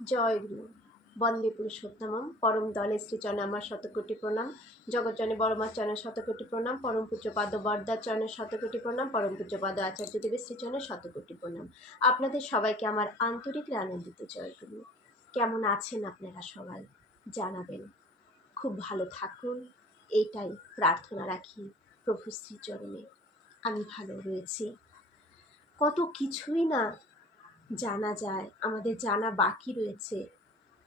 জয় গুরু। বন্দে পুরুষোত্তমম পরম দলে শ্রীচরণে আমার শতকোটি প্রণাম। জগজ্জনে বড়মার চরণে শতকোটি প্রণাম। পরম পূজ্যপাদ বরদার চরণে শতকোটি প্রণাম। পরম পূজ্যপাদ আচার্য দেবের শ্রীচরণে শতকোটি প্রণাম। আপনাদের সবাইকে আমার আন্তরিক আনন্দিত জয় গুরু। কেমন আছেন আপনারা সবাই জানাবেন। খুব ভালো থাকুন, এইটাই প্রার্থনা রাখি প্রভু শ্রীচরণে। আমি ভালো রয়েছি। কত কিছুই না জানা যায়, আমাদের জানা বাকি রয়েছে।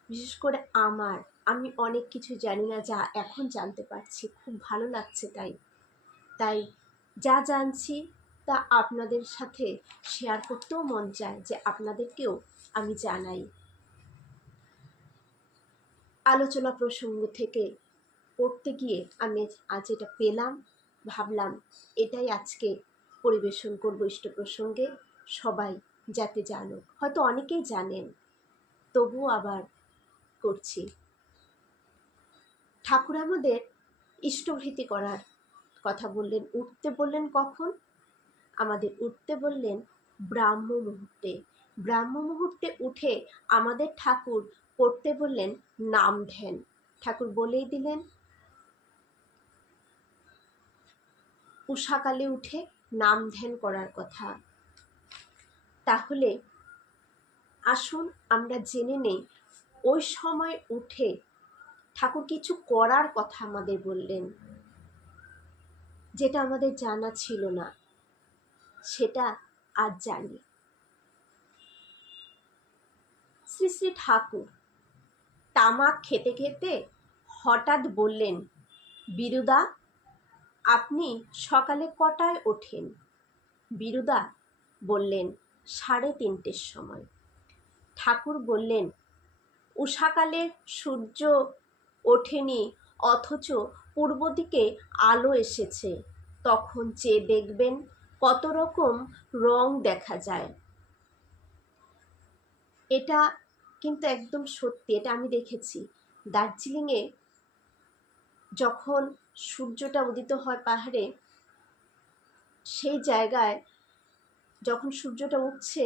বিশেষ করে আমি অনেক কিছু জানি না, যা এখন জানতে পারছি, খুব ভালো লাগছে। তাই যা জানছি তা আপনাদের সাথে শেয়ার করতেও মন চায়, যে আপনাদেরকেও আমি জানাই। আলোচনা প্রসঙ্গ থেকে পড়তে গিয়ে আমি আজ এটা পেলাম, ভাবলাম এটাই আজকে পরিবেশন করবো ইষ্ট প্রসঙ্গে। সবাই যাতে জানুক, হয়তো অনেকেই জানেন, তবুও আবার করছি। ঠাকুর আমাদের ইষ্টভৃতি করার কথা বললেন। উঠতে বললেন কখন? আমাদের উঠতে বললেন ব্রাহ্ম মুহূর্তে। ব্রাহ্ম মুহূর্তে উঠে আমাদের ঠাকুর করতে বললেন নাম ধ্যান। ঠাকুর বলেই দিলেন উষাকালে উঠে নাম ধ্যান করার কথা। তাহলে আসুন আমরা জেনে নেই, ওই সময় উঠে ঠাকুর কিছু করার কথা আমাদের বললেন, যেটা আমাদের জানা ছিল না, সেটা আজ জানি। শ্রী শ্রী ঠাকুর তামাক খেতে খেতে হঠাৎ বললেন, বিরুদা, আপনি সকালে কটায় ওঠেন? বিরুদা বললেন, 3:30 সময়। ঠাকুর বললেন, উষাকালে সূর্য ওঠেনি, অথচ পূর্ব দিকে আলো এসেছে। তখন চেয়ে দেখবেন কত রকম রং দেখা যায়। এটা কিন্তু একদম সত্যি, এটা আমি দেখেছি। দার্জিলিংয়ে যখন সূর্যটা উদিত হয় পাহাড়ে, সেই জায়গায় যখন সূর্যটা উঠছে,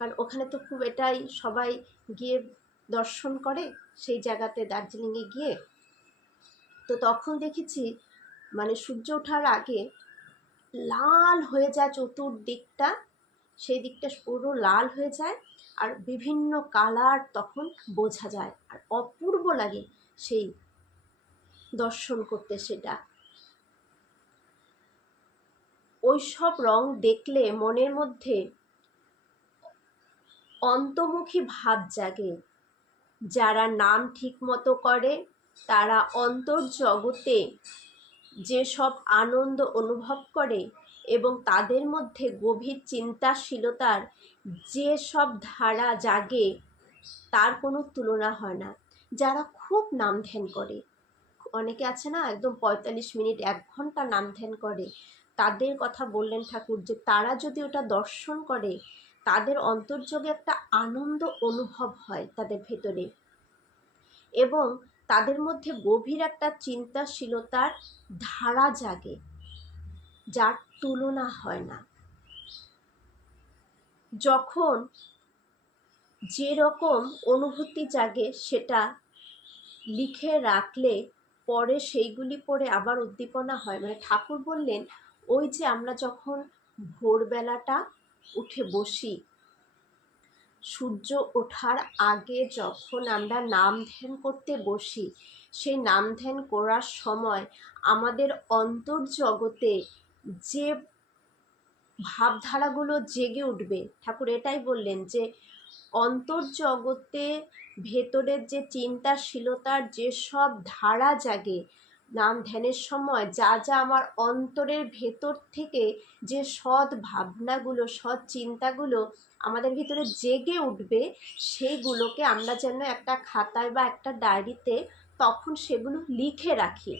কারণ ওখানে তো খুব এটাই সবাই গিয়ে দর্শন করে সেই জায়গাতে, দার্জিলিংয়ে গিয়ে। তো তখন দেখেছি মানে সূর্য ওঠার আগে লাল হয়ে যায় চতুর্দিকটা, সেই দিকটা পুরো লাল হয়ে যায়, আর বিভিন্ন কালার তখন বোঝা যায়, আর অপূর্ব লাগে সেই দর্শন করতে। সেটা ওই সব রং দেখলে মনের মধ্যে অন্তর্মুখী ভাব জাগে। যারা নাম ঠিক মতো করে, তারা অন্তর্জগতে যেসব আনন্দ অনুভব করে এবং তাদের মধ্যে গভীর চিন্তাশীলতার যে সব ধারা জাগে, তার কোনো তুলনা হয় না। যারা খুব নাম ধ্যান করে, অনেকে আছে না একদম 45 মিনিট 1 ঘন্টা নাম ধ্যান করে, তাদের কথা বললেন ঠাকুর, যে তারা যদি ওটা দর্শন করে, তাদের অন্তর্যোগে একটা আনন্দ অনুভব হয় তাদের ভেতরে, এবং তাদের মধ্যে গভীর একটা চিন্তাশীলতার ধারা জাগে, যার তুলনা হয় না। যখন যেরকম অনুভূতি জাগে, সেটা লিখে রাখলে পরে সেইগুলি পড়ে আবার উদ্দীপনা হয়। মানে ঠাকুর বললেন, ওই যে আমরা যখন ভোরবেলাটা উঠে বসি, সূর্য ওঠার আগে যখন আমরা নাম ধ্যান করতে বসি, সেই নাম ধ্যান করার সময় আমাদের অন্তর্জগতে যে ভাবধারাগুলো জেগে উঠবে, ঠাকুর এটাই বললেন, যে অন্তর্জগতে ভেতরের যে চিন্তাশীলতার যে সব ধারা জাগে নাম ধ্যানের সময়, যা যা আমার অন্তরের ভেতর থেকে যে সৎ ভাবনাগুলো, সৎ চিন্তাগুলো আমাদের ভিতরে জেগে উঠবে, সেইগুলোকে আমরা যেন একটা খাতায় বা একটা ডায়েরিতে তখন সেগুলো লিখে রাখি।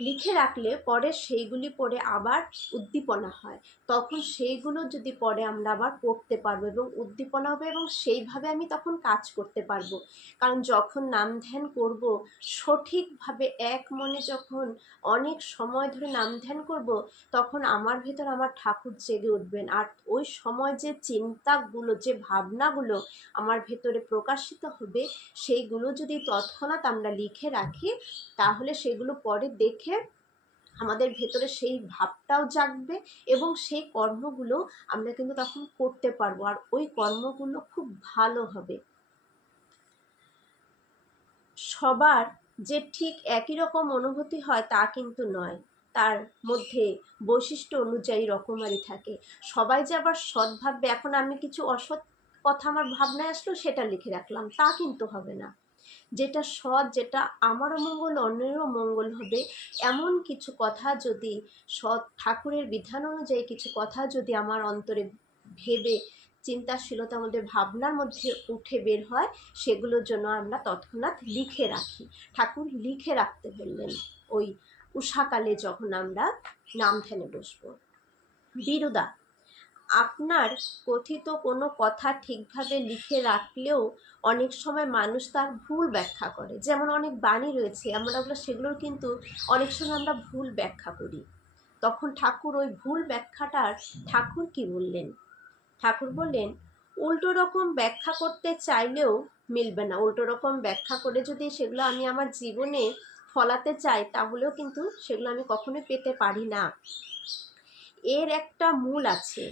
লিখে রাখলে পরে সেইগুলি পড়ে আবার উদ্দীপনা হয়, তখন সেইগুলো যদি পরে আমরা আবার পড়তে পারবো এবং উদ্দীপনা হবে এবং সেইভাবে আমি তখন কাজ করতে পারবো। কারণ যখন নাম ধ্যান করব, সঠিকভাবে এক মনে যখন অনেক সময় ধরে নাম ধ্যান করব, তখন আমার ভেতর আমার ঠাকুর জেগে উঠবেন। আর ওই সময় যে চিন্তাগুলো, যে ভাবনাগুলো আমার ভেতরে প্রকাশিত হবে, সেইগুলো যদি তৎক্ষণাৎ আমরা লিখে রাখি, তাহলে সেগুলো পরে দেখে আমাদের ভেতরে সেই ভাবটাও জাগবে এবং সেই কর্মগুলো আমরা কিন্তু তখন করতে পারবো, আর ওই কর্মগুলো খুব ভালো হবে। সবার যে ঠিক একই রকম অনুভূতি হয় তা কিন্তু নয়, তার মধ্যে বৈশিষ্ট্য অনুযায়ী রকমারি থাকে। সবাই যে আবার সৎ ভাববে, এখন আমি কিছু অসৎ কথা আমার ভাবনায় আসলো সেটা লিখে রাখলাম, তা কিন্তু হবে না। যেটা সৎ, যেটা আমারও মঙ্গল অন্যেরও মঙ্গল হবে, এমন কিছু কথা যদি সৎ ঠাকুরের বিধান অনুযায়ী কিছু কথা যদি আমার অন্তরে ভেবে চিন্তাশীলতার মধ্যে ভাবনার মধ্যে উঠে বের হয়, সেগুলোর জন্য আমরা তৎক্ষণাৎ লিখে রাখি। ঠাকুর লিখে রাখতে বললেন ওই উষাকালে যখন আমরা নাম ধ্যানে বসবো। বিরুদা, আপনার কথিত কোনো কথা ঠিকভাবে লিখে রাখলেও অনেক সময় মানুষ তার ভুল ব্যাখ্যা করে। যেমন অনেক বাণী রয়েছে, আমরা সেগুলোর কিন্তু অনেক সময় আমরা ভুল ব্যাখ্যা করি। তখন ঠাকুর ওই ভুল ব্যাখ্যাটার ঠাকুর কি বললেন? ঠাকুর বললেন, উল্টো রকম ব্যাখ্যা করতে চাইলেও মিলবে না। উল্টো রকম ব্যাখ্যা করে যদি সেগুলো আমি আমার জীবনে ফলাতে চাই, তাহলেও কিন্তু সেগুলো আমি কখনোই পেতে পারি না। এর একটা মূল আছে।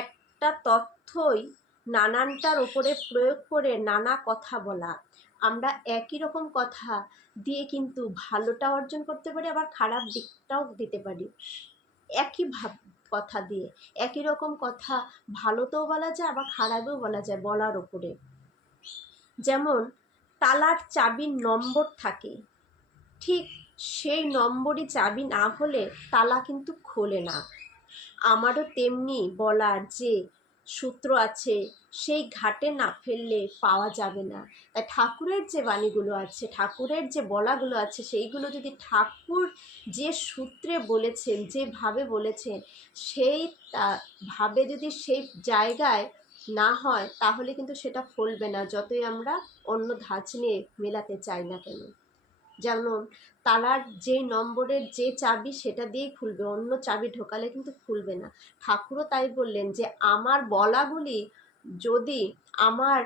একটা তথ্যই নানানটার উপরে প্রয়োগ করে নানা কথা বলা। আমরা একই রকম কথা দিয়ে কিন্তু ভালোটা অর্জন করতে পারি, আবার খারাপ দিকটাও দিতে পারি। একই কথা দিয়ে একই রকম কথা ভালোতেও বলা যায়, আবার খারাপও বলা যায় বলার ওপরে। যেমন তালার চাবির নম্বর থাকে, ঠিক সেই নম্বরই চাবি না হলে তালা কিন্তু খোলে না। আমারও তেমনি বলার যে সূত্র আছে, সেই ঘাটে না ফেললে পাওয়া যাবে না। তাই ঠাকুরের যে বাণীগুলো আছে, ঠাকুরের যে বলাগুলো আছে, সেইগুলো যদি ঠাকুর যে সূত্রে বলেছেন, যেভাবে বলেছেন, সেই ভাবে যদি সেই জায়গায় না হয়, তাহলে কিন্তু সেটা ফলবে না, যতই আমরা অন্য ধাঁচ নিয়ে মেলাতে চাই না কেন। যেমন তালার যে নম্বরের যে চাবি সেটা দিয়েই খুলবে, অন্য চাবি ঢোকালে কিন্তু খুলবে না। ঠাকুরও তাই বললেন যে আমার বলাগুলি যদি আমার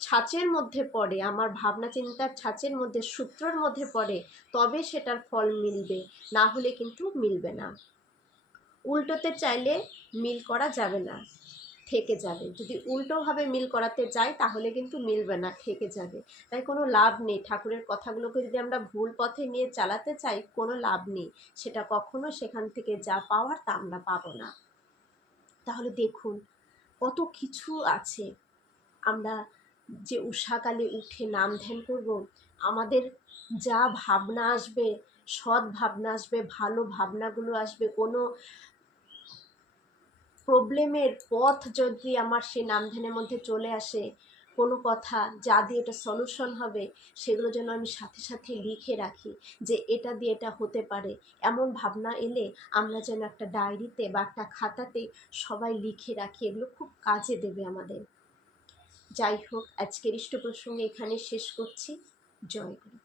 ছাঁচের মধ্যে পড়ে, আমার ভাবনা চিন্তার ছাঁচের মধ্যে, সূত্রের মধ্যে পড়ে, তবে সেটার ফল মিলবে, না হলে কিন্তু মিলবে না। উল্টোতে চাইলে মিল করা যাবে না, থেকে যাবে। যদি উল্টোভাবে মিল করাতে যাই, তাহলে কিন্তু মিলবে না, থেকে যাবে। তাই কোনো লাভ নেই। ঠাকুরের কথাগুলোকে যদি আমরা ভুল পথে নিয়ে চালাতে চাই, কোনো লাভ নেই। সেটা কখনো সেখান থেকে যা পাওয়ার তা আমরা পাবো না। তাহলে দেখুন কত কিছু আছে। আমরা যে উষাকালে উঠে নাম ধ্যান করব, আমাদের যা ভাবনা আসবে, সৎ ভাবনা আসবে, ভালো ভাবনাগুলো আসবে, কোনো প্রবলেমের পথ যদি আমার সেই নাম ধ্যানের মধ্যে চলে আসে, কোনো কথা যা দিয়ে এটা সলিউশন হবে, সেগুলো যেন আমি সাথে সাথে লিখে রাখি যে এটা দিয়ে এটা হতে পারে। এমন ভাবনা এলে আমরা যেন একটা ডায়েরিতে বা একটা খাতাতে সবাই লিখে রাখি, এগুলো খুব কাজে দেবে আমাদের। যাই হোক, আজকের ইষ্ট প্রসঙ্গে এখানে শেষ করছি। জয় গুরু।